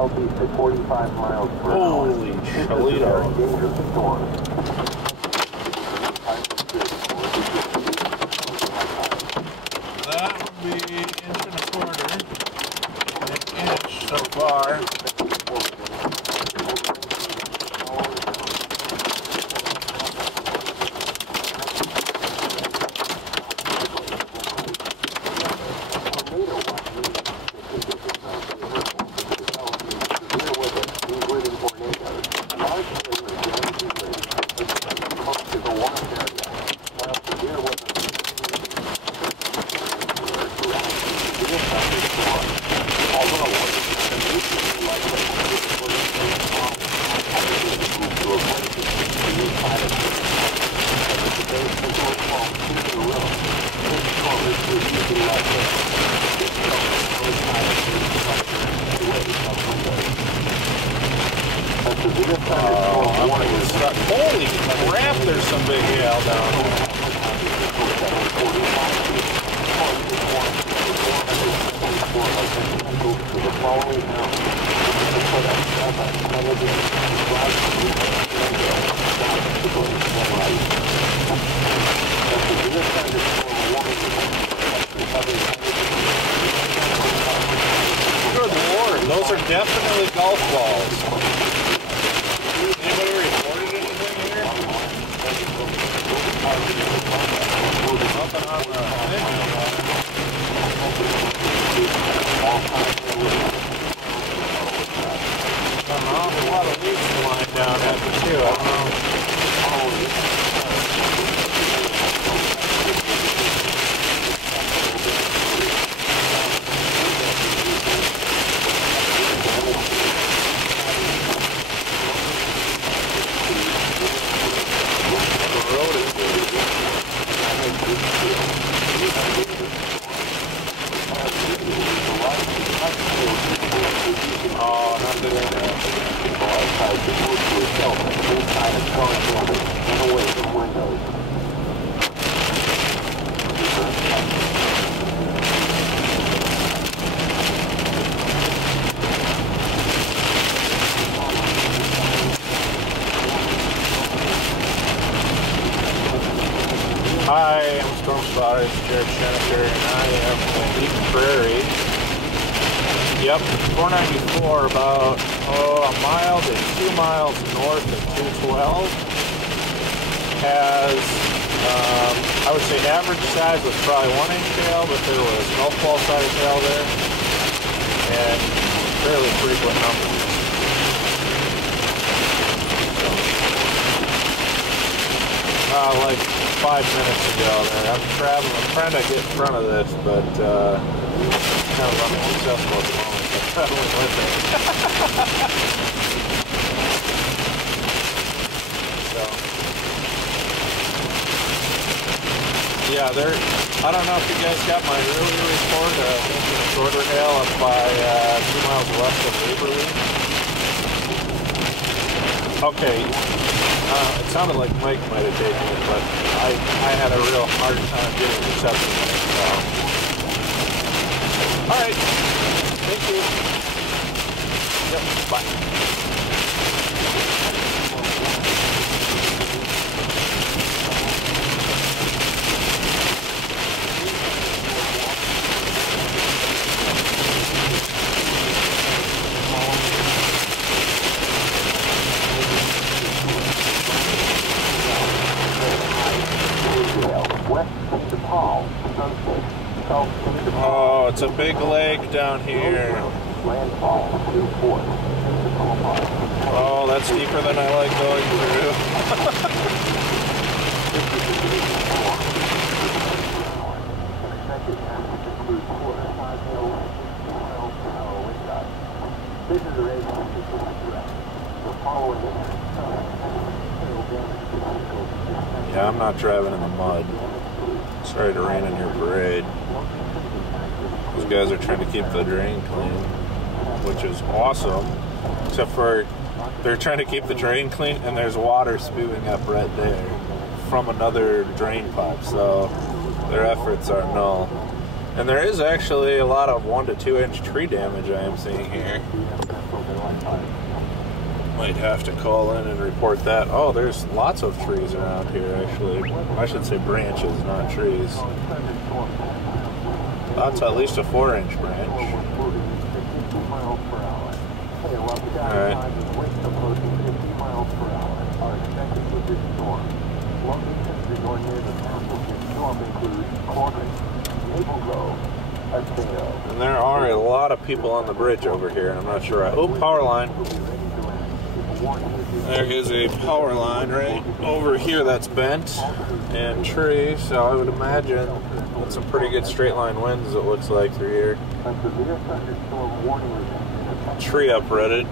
southeast at 45 miles per hour. Holy Toledo. Dangerous storm. That would be inch and a quarter. An inch so far. Holy crap, there's some big hail down here. Good Lord, those are definitely golf balls. Anybody reported anything here? Nothing on the engine. An awful lot of leaves flying down at me too. I don't know. Oh, not doing that. Hi, I'm Storm Spotter, it's Jared Shenaker, and I am in Eden Prairie. Yep, 494, about a mile to 2 miles north of 212. Has, I would say average size was probably 1 inch hail, but there was golf ball size hail there, and fairly frequent numbers. Like 5 minutes ago there. I'm trying to get in front of this, but kind of unsuccessful at the moment. I'm traveling with it. So, yeah, I don't know if you guys got my earlier report of shorter hail up by 2 miles west of Waverly. Okay. It sounded like Mike might have taken it, but I had a real hard time getting reception there. So. All right. Thank you. Yep. Bye. Oh, it's a big lake down here. Oh, that's deeper than I like going through. Yeah, I'm not driving in the mud. Sorry to rain in your parade. Those guys are trying to keep the drain clean, which is awesome. Except for they're trying to keep the drain clean and there's water spewing up right there from another drain pipe, so their efforts are null. And there is actually a lot of 1 to 2 inch tree damage I am seeing here. Might have to call in and report that. Oh, there's lots of trees around here, actually. I should say branches, not trees. That's at least a 4-inch branch. Alright. And there are a lot of people on the bridge over here, and I'm not sure. Oh, power line. There is a power line right over here that's bent, and trees, so I would imagine with some pretty good straight line winds, it looks like, through here. Tree uprooted.